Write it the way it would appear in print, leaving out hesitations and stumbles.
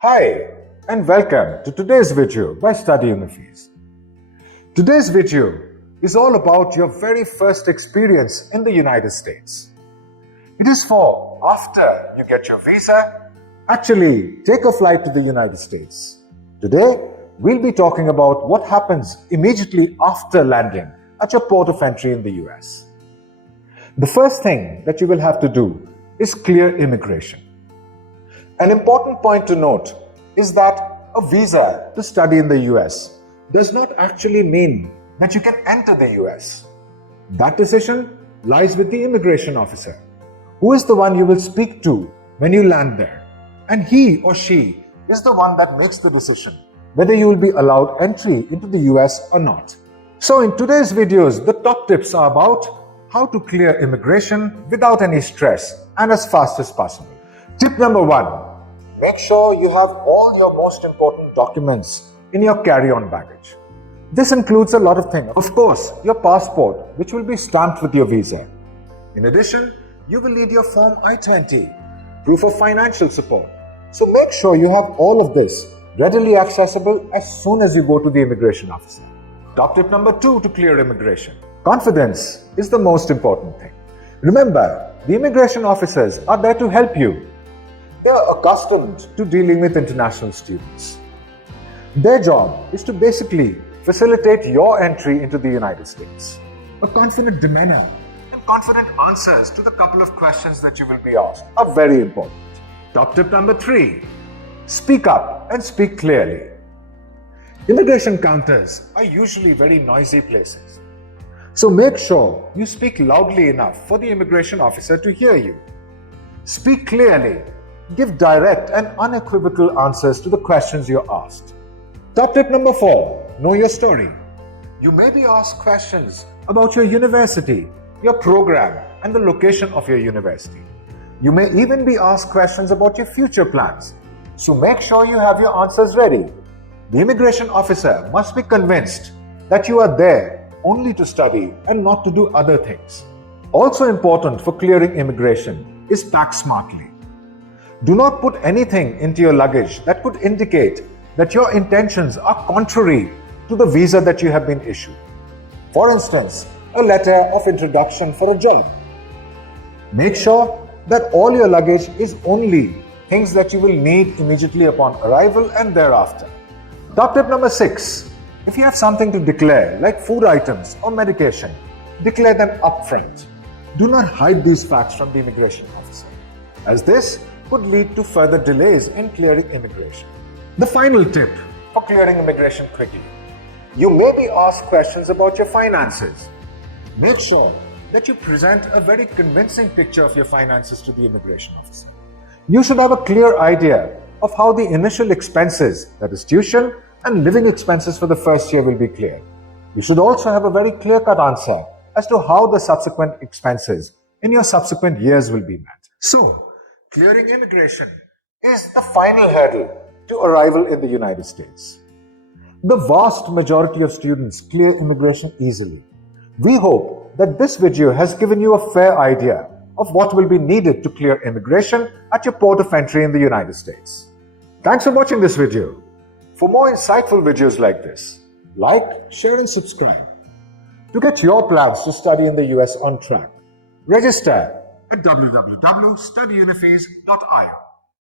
Hi, and welcome to today's video by Study Unifees. Today's video is all about your very first experience in the United States. It is for after you get your visa, actually take a flight to the United States. Today, we'll be talking about what happens immediately after landing at your port of entry in the US. The first thing that you will have to do is clear immigration. An important point to note is that a visa to study in the US does not actually mean that you can enter the US. That decision lies with the immigration officer, who is the one you will speak to when you land there. And he or she is the one that makes the decision whether you will be allowed entry into the US or not. So in today's videos, the top tips are about how to clear immigration without any stress and as fast as possible. Tip number 1, make sure you have all your most important documents in your carry-on baggage. This includes a lot of things. Of course, your passport, which will be stamped with your visa. In addition, you will need your Form I-20, proof of financial support. So make sure you have all of this readily accessible as soon as you go to the immigration officer. Top tip number 2 to clear immigration. Confidence is the most important thing. Remember, the immigration officers are there to help you. They are accustomed to dealing with international students. Their job is to basically facilitate your entry into the United States. A confident demeanor and confident answers to the couple of questions that you will be asked are very important. Top tip number 3, speak up and speak clearly. Immigration counters are usually very noisy places. So make sure you speak loudly enough for the immigration officer to hear you. Speak clearly. Give direct and unequivocal answers to the questions you're asked. Top tip number 4, know your story. You may be asked questions about your university, your program, and the location of your university. You may even be asked questions about your future plans. So make sure you have your answers ready. The immigration officer must be convinced that you are there only to study and not to do other things. Also important for clearing immigration is pack smartly. Do not put anything into your luggage that could indicate that your intentions are contrary to the visa that you have been issued. For instance, a letter of introduction for a job. Make sure that all your luggage is only things that you will need immediately upon arrival and thereafter. Top tip number 6, if you have something to declare like food items or medication, declare them upfront. Do not hide these facts from the immigration officer, as this could lead to further delays in clearing immigration. The final tip for clearing immigration quickly. You may be asked questions about your finances. Make sure that you present a very convincing picture of your finances to the immigration officer. You should have a clear idea of how the initial expenses, that is tuition and living expenses for the first year, will be cleared. You should also have a very clear-cut answer as to how the subsequent expenses in your subsequent years will be met. So, clearing immigration is the final hurdle to arrival in the United States. The vast majority of students clear immigration easily. We hope that this video has given you a fair idea of what will be needed to clear immigration at your port of entry in the United States. Thanks for watching this video. For more insightful videos like this, like, share and subscribe. To get your plans to study in the US on track, register at www.studyunifees.io.